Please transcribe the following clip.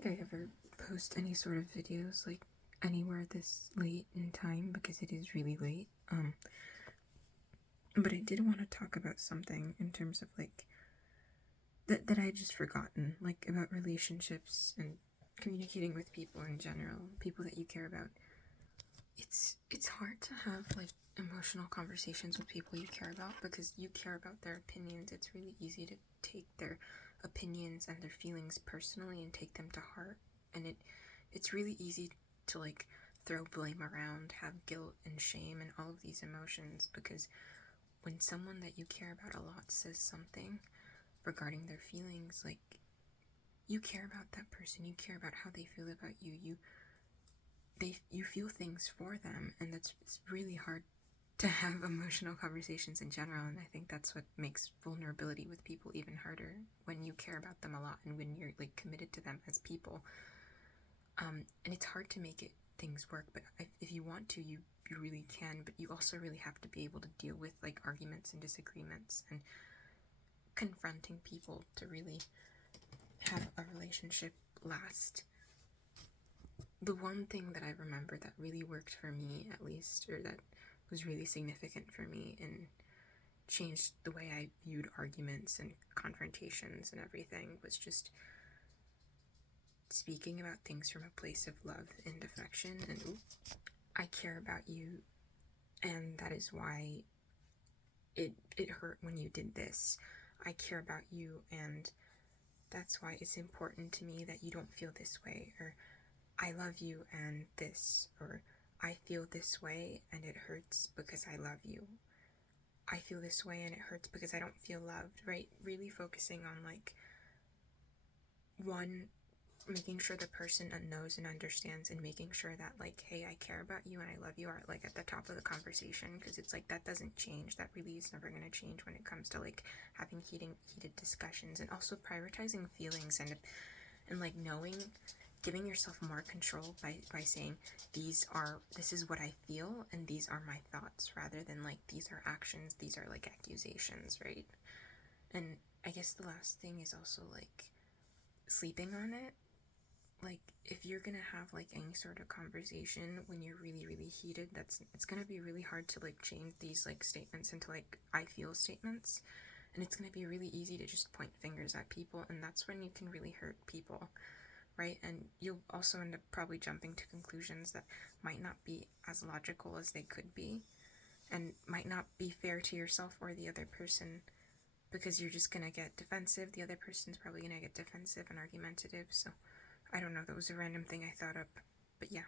think I ever post any sort of videos like anywhere this late in time because it is really late. But I did want to talk about something in terms of like that I had just forgotten, like about relationships and communicating with people in general, people that you care about. It's hard to have like emotional conversations with people you care about because you care about their opinions. It's really easy to take their opinions and their feelings personally and take them to heart, and it's really easy to like throw blame around, have guilt and shame and all of these emotions, because when someone that you care about a lot says something regarding their feelings, like, you care about that person, you care about how they feel about you, you feel things for them, and it's really hard to have emotional conversations in general. And I think that's what makes vulnerability with people even harder, when you care about them a lot and when you're like committed to them as people. And it's hard to make things work, but if you want to, you really can, but you also really have to be able to deal with like arguments and disagreements and confronting people to really have a relationship last. The one thing that I remember that really worked for me, at least, or that was really significant for me and changed the way I viewed arguments and confrontations and everything, was just speaking about things from a place of love and affection. And I care about you, and that is why it hurt when you did this. I care about you, and that's why it's important to me that you don't feel this way, or I love you and this, or I feel this way and it hurts because I love you. I feel this way and it hurts because I don't feel loved, right? Really focusing on like, one, making sure the person knows and understands, and making sure that like, hey, I care about you and I love you are like at the top of the conversation, because it's like that doesn't change. That really is never going to change when it comes to like having heated discussions, and also prioritizing feelings and like knowing, giving yourself more control by saying this is what I feel and these are my thoughts, rather than like these are actions, these are like accusations, right? And I guess the last thing is also like sleeping on it. Like, if you're gonna have like any sort of conversation when you're really, really heated, it's gonna be really hard to like change these like statements into like I feel statements, and it's gonna be really easy to just point fingers at people, and that's when you can really hurt people, right? And you'll also end up probably jumping to conclusions that might not be as logical as they could be, and might not be fair to yourself or the other person, because you're just gonna get defensive. The other person's probably gonna get defensive and argumentative. So I don't know, that was a random thing I thought up, but yeah.